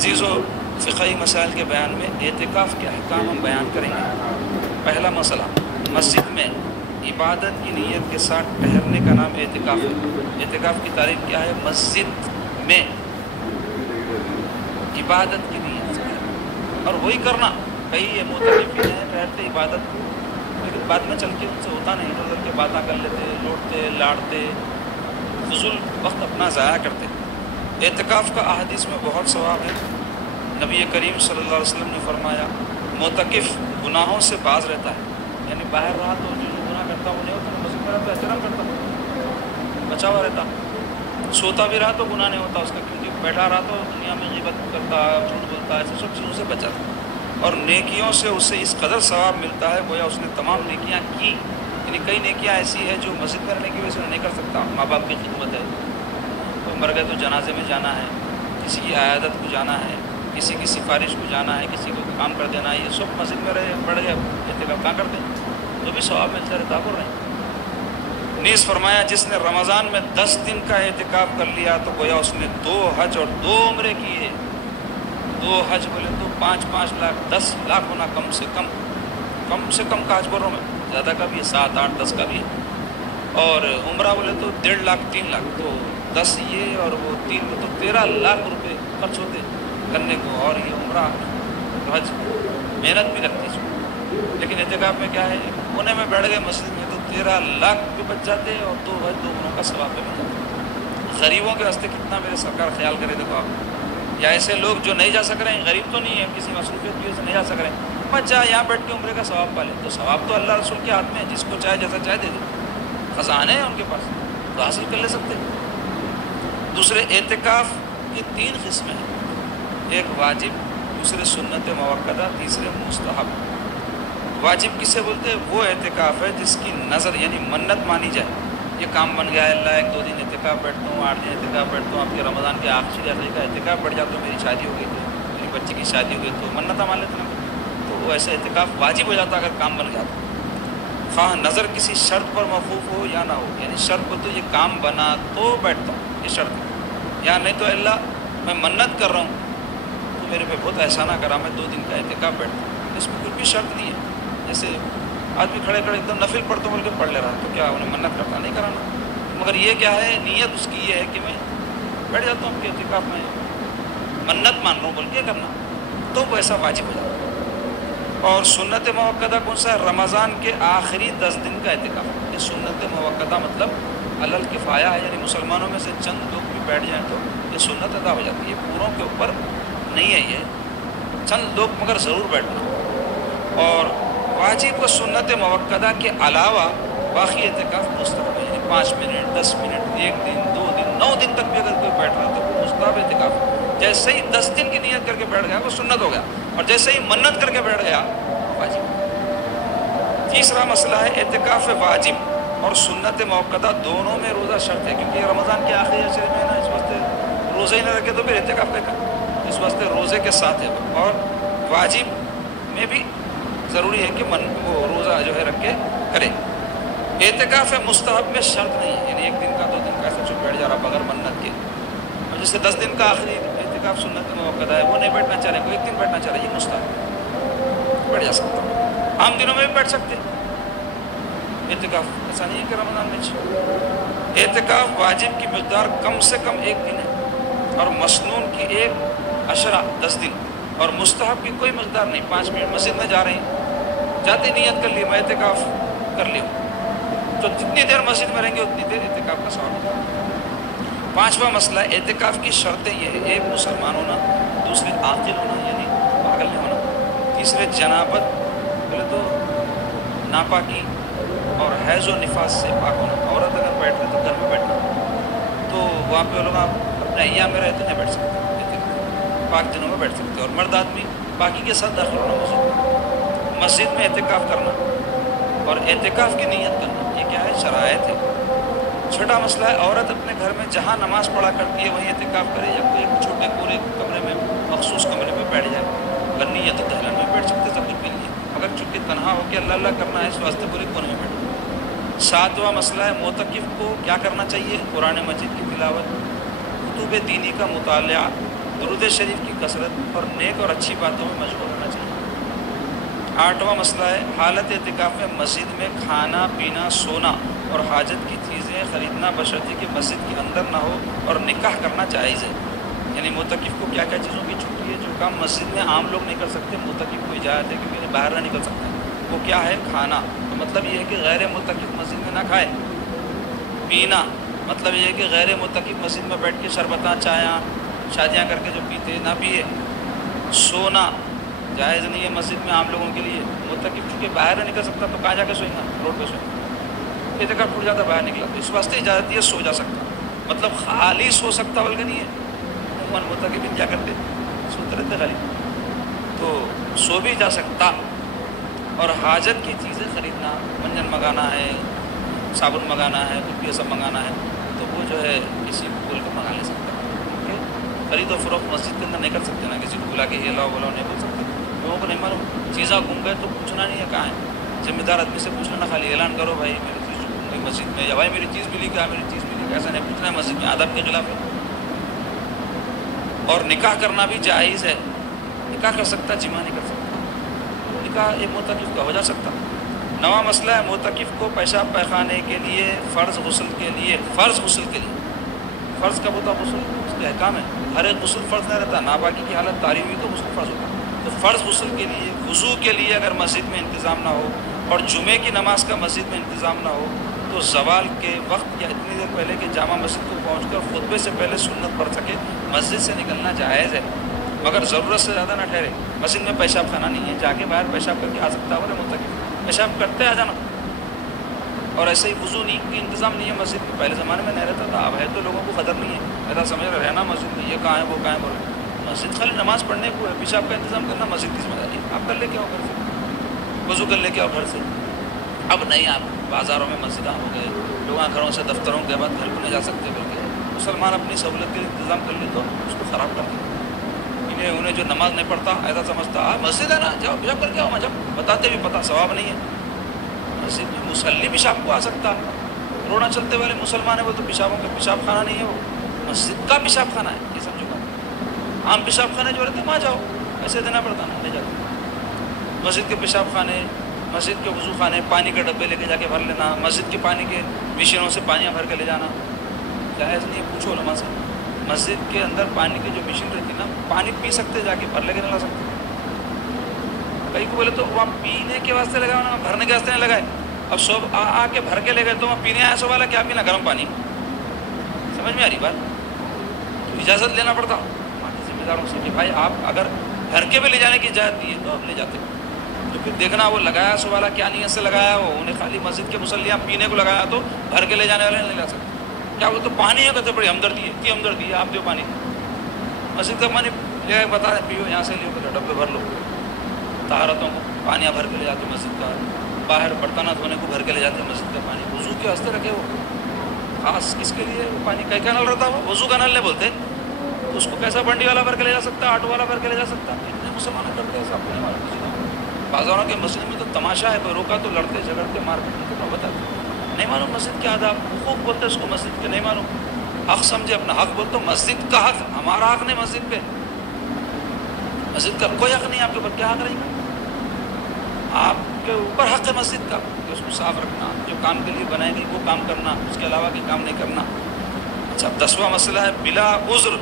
عزیزو، فقہی مسائل کے بیان میں اعتکاف کے احکام ہم بیان کریں گے۔ پہلا مسئلہ، مسجد میں عبادت کی نیت کے ساتھ ٹہرنے کا نام اعتکاف ہے۔ اعتکاف کی تعریف کیا ہے؟ مسجد میں عبادت کی نیت سے اور وہی کرنا۔ کئی یہ معتکفین ہیں ٹہرتے عبادت، لیکن بعد میں چل کے ان سے ہوتا نہیں، ادھر ادھر کے باتیں کر لیتے، لوٹتے لاڑتے، فضول وقت اپنا ضائع کرتے۔ اعتکاف کا احادیث میں بہت ثواب ہے۔ نبی کریم صلی اللہ علیہ وسلم نے فرمایا معتکف گناہوں سے باز رہتا ہے، یعنی باہر رہا تو جو گناہ کرتا وہ نہیں ہوتا، مسجد میں رہا تو احترام کرتا، بچا ہوا رہتا، سوتا بھی رہا تو گناہ نہیں ہوتا اس کا، کیونکہ بیٹھا رہا تو دنیا میں غیبت کرتا، جھوٹ بولتا، ایسے سب چیزوں سے بچا تھا، اور نیکیوں سے اسے اس قدر ثواب ملتا ہے گویا اس نے تمام نیکیاں کی۔ یعنی کئی نیکیاں ایسی ہیں جو مسجد میں رہنے کی وجہ سے نہیں کر سکتا۔ ماں باپ کی خدمت ہے، کوئی مر گئے تو جنازے میں جانا ہے، کسی کی عیادت کو جانا ہے، کسی کی سفارش کو جانا ہے، کسی کو کام کر دینا ہے، یہ سب مسجد میں رہے پڑ گئے اعتکاف کہاں کرتے ہیں، تو بھی ثواب ملتا رہتا بول رہے ہیں۔ نیز فرمایا جس نے رمضان میں 10 دن کا اعتکاف کر لیا تو گویا اس نے 2 حج اور 2 عمرے کیے۔ 2 حج بولے تو 5-5 لاکھ، 10 لاکھ ہونا کم سے کم کا حج بول رہا ہوں میں، زیادہ کا بھی ہے، 7, 8, 10 کا بھی ہے، اور عمرہ بولے تو 1.5 لاکھ 3 لاکھ، تو 10 یہ اور وہ 3 تو 13 لاکھ روپے خرچ ہوتے کرنے کو، اور یہ عمرہ حج محنت بھی لگتی ہے۔ لیکن اعتکاف میں کیا ہے، کونے میں بیٹھ گئے مسجد میں تو 13 لاکھ بھی بچ جاتے اور 2 حج 2 عمروں کا ثواب بھی مل جاتا۔ غریبوں کے واسطے کتنا میرے سرکار خیال کرے، دیکھو آپ، یا ایسے لوگ جو نہیں جا سک رہے ہیں، غریب تو نہیں ہے، کسی مصروفیت کی وجہ سے نہیں جا سک رہے ہیں، بچہ یہاں بیٹھ کے عمرے کا ثواب پالے، تو ثواب تو اللہ رسول کے ہاتھ میں ہے، جس کو چاہے جیسا چاہے دے دے، خزانے ہیں ان کے پاس تو حاصل کر لے سکتے۔ دوسرے، اعتکاف کی 3 قسمیں ہیں، ایک واجب، دوسرے سنت موقدہ، تیسرے مستحب۔ واجب کسے بولتے ہیں؟ وہ اعتکاف ہے جس کی نظر یعنی منت مانی جائے، یہ کام بن گیا ہے، اللہ 1-2 دن اعتکاف بیٹھتا ہوں، 8 دن اعتکاف بیٹھتا ہوں، آپ کے رمضان کے آخری کا اعتکاف بیٹھ جاتا ہوں، میری شادی ہو گئی تو، میری بچی کی شادی ہو گئی تو منتیں مان لیتے ہیں، تو وہ ایسے اعتکاف واجب ہو جاتا اگر کام بن جاتا، خواہ نظر کسی شرط پر موقوف ہو یا نہ ہو، یعنی شرط کو تو یہ کام بنا تو بیٹھتا ہوں، یہ شرط ہے، یا نہیں تو اللہ میں منت کر رہا ہوں تو میرے پہ بہت احسانہ کرا، میں 2 دن کا اعتکاف بیٹھتا ہوں، اس میں کوئی بھی شرط نہیں ہے۔ جیسے آدمی کھڑے ایک دم نفل پڑھتا بول کے پڑھ لے رہا تو کیا انہیں منت کرتا نہیں کرانا، مگر یہ کیا ہے، نیت اس کی یہ ہے کہ میں بیٹھ جاتا ہوں کہ اعتکاف میں منت مان رہا ہوں بول کے کرنا، تو وہ ایسا واجب ہو جاتا ہے۔ اور سنت موقدہ کون سا ہے؟ رمضان کے آخری 10 دن کا اعتکاف، یہ سنت موقدہ مطلب علل کفایہ ہے، یعنی مسلمانوں میں سے چند لوگ بھی بیٹھ جائیں تو یہ سنت ادا ہو جاتی ہے، پوروں کے اوپر نہیں ہے، یہ چند لوگ مگر ضرور بیٹھنا۔ اور واجب و سنت موقدہ کے علاوہ باقی اعتکاف مستحب ہے، یعنی 5 منٹ 10 منٹ 1 دن 2 دن 9 دن تک بھی اگر کوئی بیٹھ رہا تو وہ مستحب اعتکاف ہے۔ جیسے ہی 10 دن کی نیت کر کے بیٹھ گیا وہ سنت ہو گیا، اور جیسے ہی منت کر کے بیٹھ گیا واجب۔ تیسرا مسئلہ ہے اعتکاف واجب اور سنت موقدہ دونوں میں روزہ شرط ہے، کیونکہ رمضان کے آخری عشرے میں نا، اس واسطے روزے ہی نہ رکھے تو پھر اعتکاف کا، اس واسطے روزے کے ساتھ ہے، اور واجب میں بھی ضروری ہے کہ وہ روزہ جو ہے رکھ کے کرے۔ اعتکاف مستحب میں شرط نہیں ہے، یعنی 1 دن کا 2 دن کا ایسا چپ بیٹھ جا رہا بغیر منت کے، اور جیسے 10 دن کا آخری اعتکاف سنت موقدہ ہے، وہ نہیں بیٹھنا چاہ رہے، کوئی 1 دن بیٹھنا چاہ رہے، یہ مستحب بیٹھ جا سکتا، عام دنوں میں بھی بیٹھ سکتے اعتکاف، ایسا نہیں ہے کہ رمضان میں۔ اعتکاف واجب کی مقدار کم سے کم 1 دن ہے، اور مسنون کی 1 عشرہ 10 دن، اور مستحب کی کوئی مقدار نہیں، 5 منٹ مسجد میں جا رہے ہیں، جاتے نیت کر لی میں اعتکاف کر لیا، تو جتنی دیر مسجد میں رہیں گے اتنی دیر اعتکاف کا ثواب ہوگا۔ 5واں مسئلہ اعتکاف کی شرطیں یہ ہے، 1 مسلمان ہونا، دوسرے عاقل ہونا یعنی پاگل نہیں ہونا، تیسرے جنابت بولے تو ناپاکی اور حیض و نفاس سے پاک ہونا، عورت اگر بیٹھ رہے تو گھر میں بیٹھنا، تو وہاں پہ لوگ آپ اپنے ایام میں رہتے نہیں بیٹھ سکتے، پاک دنوں میں بیٹھ سکتے، اور مرد آدمی باقی کے ساتھ داخل ہونا، مسجد میں اعتکاف کرنا اور اعتکاف کی نیت کرنا، یہ کیا ہے؟ شرائط ہے۔ چھٹا مسئلہ ہے عورت اپنے گھر میں جہاں نماز پڑھا کرتی ہے وہیں اعتکاف کرے، یا کوئی ایک چھوٹے پورے کمرے میں مخصوص کمرے میں بیٹھ جائے، اگر نیت تو دہلن میں بیٹھ سکتے تکلیف کے لیے، اگر چونکہ تنہا ہو کے اللہ اللہ کرنا ہے اس واسطے پورے کونے میں بیٹھ۔ 7واں مسئلہ ہے معتکف کو کیا کرنا چاہیے؟ قرآن مجید کی تلاوت، کتب دینی کا مطالعہ، درود شریف کی کثرت اور نیک اور اچھی باتوں میں مشغول ہونا چاہیے۔ 8واں مسئلہ ہے حالت اعتکاف میں مسجد میں کھانا پینا سونا اور حاجت کی چیزیں خریدنا بشرطے کہ مسجد کے اندر نہ ہو اور نکاح کرنا جائز ہے۔ یعنی معتکف کو کیا کیا چیزوں کی چھٹی ہے؟ جو کام مسجد میں عام لوگ نہیں کر سکتے معتکف کو اجازت ہے کیونکہ باہر نہ نکل سکتا۔ وہ کیا ہے؟ کھانا، تو مطلب یہ ہے کہ غیر معتکف مسجد میں نہ کھائے۔ پینا، مطلب یہ ہے کہ غیر معتکف مسجد میں بیٹھ کے شربتاں چایاں شادیاں کر کے جو پیتے نہ پیے۔ سونا جائز نہیں ہے مسجد میں عام لوگوں کے لیے۔ معتکف چونکہ باہر نہ نکل سکتا تو کہاں جا کے سوئیں گا؟ روڈ پہ سوئیں گا۔ اعتکاف ٹوٹ جاتا باہر نکلا تو اس واسطے اجازت ہے سو جا سکتا، مطلب خالی سو سکتا بلکہ نہیں ہے۔ عموماً معتکف کیا کرتے؟ سوتے رہتے خالی، تو سو بھی جا سکتا۔ اور حاجت کی چیزیں خریدنا، منجن منگانا ہے، صابن منگانا ہے، کچھ یہ سب منگانا ہے تو وہ جو ہے کسی کو بول کر منگا لے سکتا ہے۔ خرید و فروخت مسجد کے اندر نہیں کر سکتے نا، کسی کو بلا کے یہ لاؤ بلاؤ نہیں بول سکتے، لوگوں کو نہیں معلوم۔ چیزاں گم گئے تو پوچھنا نہیں ہے کہاں ہے، ذمہ دار آدمی سے پوچھنا، نہ خالی اعلان کرو بھائی میری چیز گم گئی مسجد میں، یا بھائی میری چیز ملی کیا، میری چیز ملی کیا، ایسا نہیں پوچھنا ہے مسجد میں، آداب کے خلاف ہے۔ اور نکاح کرنا بھی جائز ہے، نکاح کر سکتا، جمع نہیں کر سکتا، نکاح ایک معتکف کا ہو جا سکتا۔ 9واں مسئلہ ہے معتکف کو پیشاب پیخانے کے لیے فرض غسل کے لیے فرض کب ہوتا غسل؟ اس کے احکام ہے، ہر ایک غسل فرض نہیں رہتا، ناپاکی کی حالت طاری ہوئی تو غسل فرض ہوتا۔ تو فرض غسل کے لیے، وضو کے لیے اگر مسجد میں انتظام نہ ہو اور جمعے کی نماز کا مسجد میں انتظام نہ ہو تو زوال کے وقت یا اتنی دیر پہلے کہ جامع مسجد کو پہنچ کر خطبے سے پہلے سنت پڑھ سکے مسجد سے نکلنا جائز ہے، مگر ضرورت سے زیادہ نہ ٹھہرے۔ مسجد میں پیشاب خانہ نہیں ہے، جا کے باہر پیشاب کر کے آ سکتا ہے، معتکف پیشاب کرتے آ جانا۔ اور ایسے ہی وضو کی انتظام نہیں ہے مسجد میں، پہلے زمانے میں نہیں رہتا تھا، اب ہے تو لوگوں کو قدر نہیں ہے، ایسا سمجھ رہے رہنا مسجد میں، یہ کہاں ہے وہ کہاں ہے، بولے مسجد خالی نماز پڑھنے کو ہے، پیشاب کا انتظام کرنا مسجد کی ذمہ داری ہے، آپ کر لے کے آؤ گھر سے، وضو کر لے کے آؤ گھر سے۔ اب نہیں، آپ بازاروں میں مسجدیں ہو گئے، لوگ گھروں سے دفتروں کے بعد گھر کو نہیں جا سکتے، بلکہ مسلمان اپنی سہولت کے انتظام کر لے تو اس کو خراب کر دیں۔ انہیں جو نماز نہیں پڑھتا ایسا سمجھتا مسجد ہے نا جاؤ پیشاب کر کے آؤ، جب بتاتے بھی پتہ ثواب نہیں ہے۔ مسجد میں مصلی پیشاب کو آ سکتا، روڈاں چلتے والے مسلمان ہیں وہ تو پیشابوں کا پیشاب خانہ نہیں ہے، وہ مسجد کا پیشاب خانہ ہے، یہ سمجھو گا۔ عام پیشاب خانے جو رہتے وہاں جاؤ، ایسے دینا پڑتا نا، نہیں جاتے۔ مسجد کے پیشاب خانے، مسجد کے وضو خانے، پانی کے ڈبے لے کے جا کے بھر لینا، مسجد کے پانی کے مشینوں سے پانیاں بھر کے لے جانا جائز نہیں ہے، پوچھو علماء سے۔ مسجد کے اندر پانی کی جو مشین رہتی نا، پانی پی سکتے جا کے، بھر لے کے نہیں لا سکتے۔ کئی کو بولے تو وہاں پینے کے واسطے لگا نا، بھرنے کے واسطے نہیں لگائے، اب صبح آ کے بھر کے لے گئے تو وہاں پینے آیا، صبح والا کیا پینا، گرم پانی، سمجھ میں آ رہی بات؟ تو اجازت لینا پڑتا ذمہ داروں سے کہ بھائی آپ اگر بھر کے بھی لے جانے کی اجازت دی ہے تو آپ لے جاتے، تو پھر دیکھنا وہ لگایا صبح والا کیا نیت سے لگایا، وہ انہیں خالی مسجد کے مصلیاں پینے کو لگایا تو بھر کے لے جانے والے نہیں لا سکتے۔ کیا وہ تو پانی ہے، کہتے بڑی ہمدردی ہے، اتنی ہمدردی ہے، آپ دیو پانی، مسجد کا پانی لے کے بتا رہے پیو، یہاں سے لیو کہ ڈبے بھر لو۔ طہارتوں کو پانیاں بھر کے لے جاتے مسجد کا، باہر برتنات دھونے کو بھر کے لے جاتے مسجد کا پانی، وضو کے واسطے رکھے وہ خاص کس کے لیے پانی، کئی کا نل رہتا وہ وضو کا نل نہیں بولتے، تو اس کو کیسا بنڈی والا بھر کے لے جا سکتا ہے، آٹو والا بھر کے لے جا سکتا ہے، اتنے مسلمان کرتے ہیں صاحب نہیں معلوم۔ بازاروں کے مسجد میں تو تماشا ہے، کوئی روکا تو لڑتے جھگڑتے مارتے تو بتاتے نہیں معلوم مسجد کے آداب، حقوق بولتے اس کو مسجد کے نہیں معلوم، حق سمجھے اپنا حق بول تو مسجد کا حق، ہمارا حق نہیں مسجد پہ، مسجد کا کوئی حق نہیں آپ کے اوپر، کیا حق رہے گا آپ کے اوپر؟ حق ہے مسجد کا کہ اس کو صاف رکھنا، جو کام کے لیے بنائی گئی وہ کام کرنا، اس کے علاوہ کے کام نہیں کرنا۔ اچھا 10واں مسئلہ ہے بلا عذر،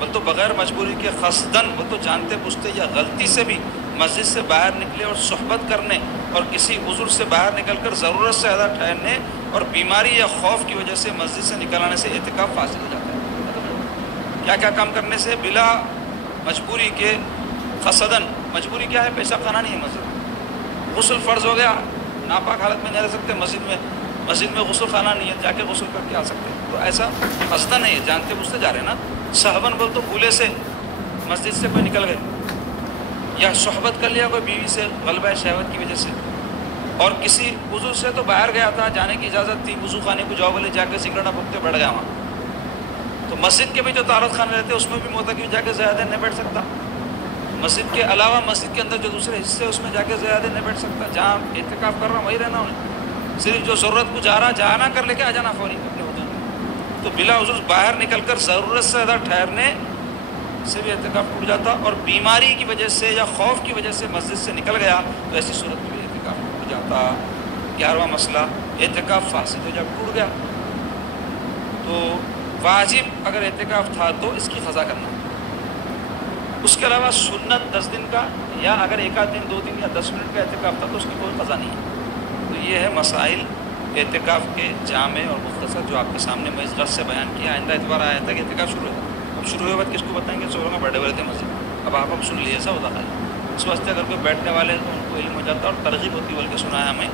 وہ تو بغیر مجبوری کے قصدن، وہ تو جانتے بوجھتے یا غلطی سے بھی مسجد سے باہر نکلے اور صحبت کرنے اور کسی عذر سے باہر نکل کر ضرورت سے زیادہ ٹھہرنے اور بیماری یا خوف کی وجہ سے مسجد سے نکل آنے سے اعتکاف فاسد ہو جاتا ہے۔ کیا کیا کام کرنے سے؟ بلا مجبوری کے قصدن، مجبوری کیا ہے؟ پیشاب خانہ نہیں ہے مسجد، غسل فرض ہو گیا، ناپاک حالت میں نہیں رہ سکتے مسجد میں غسل خانہ نہیں ہے، جا کے غسل کر کے آ سکتے، تو ایسا قصدن نہیں ہے، جانتے بوجھتے جا رہے ہیں نا۔ صحبن بول تو بھولے سے مسجد سے کوئی نکل گئے، یا صحبت کر لیا کوئی بیوی سے غلبہ شہوت کی وجہ سے، اور کسی وضو سے تو باہر گیا تھا، جانے کی اجازت تھی، وضو خانے کو جاؤ بولے، جا کے سگریٹا پھونکتے بیٹھ گیا وہاں، تو مسجد کے بھی جو طہارت خانے رہتے اس میں بھی معتکف جا کے زیادہ نہیں بیٹھ سکتا، مسجد کے علاوہ مسجد کے اندر جو دوسرے حصے اس میں جا کے زیادہ نہیں بیٹھ سکتا، جہاں اعتکاف کر رہا ہوں وہی رہنا انہیں، صرف جو ضرورت کو جانا کر لے کے آ جانا فوری اپنے وضو میں۔ تو بلا عذر باہر نکل کر ضرورت سے زیادہ ٹھہرنے سے بھی اعتکاف ٹوٹ جاتا، اور بیماری کی وجہ سے یا خوف کی وجہ سے مسجد سے نکل گیا تو ایسی صورت میں بھی اعتکاف ٹوٹ جاتا۔ 11واں مسئلہ، اعتکاف فاسد ہو جب ٹوٹ گیا تو واجب اگر اعتکاف تھا تو اس کی قضا کرنا، اس کے علاوہ سنت 10 دن کا، یا اگر ایک آدھ دن 2 دن یا 10 منٹ کا اعتکاف تھا تو اس کی کوئی قضا نہیں ہے۔ تو یہ ہے مسائل اعتکاف کے جامع اور مختصر جو آپ کے سامنے میں اس غرض سے بیان کیا۔ آئندہ اتوار آیا تھا کہ اعتکاف شروع ہے، اب شروع ہوئے بعد کس کو بتائیں گے؟ چوروں میں بڑے بڑے تھے مسجد، اب آپ سن لیجیے، ایسا ہوتا ہے۔ اس واسطے اگر کوئی بیٹھنے والے ہیں تو ان کو علم ہو جاتا ہے اور ترغیب ہوتی ہے بلکہ سنایا ہمیں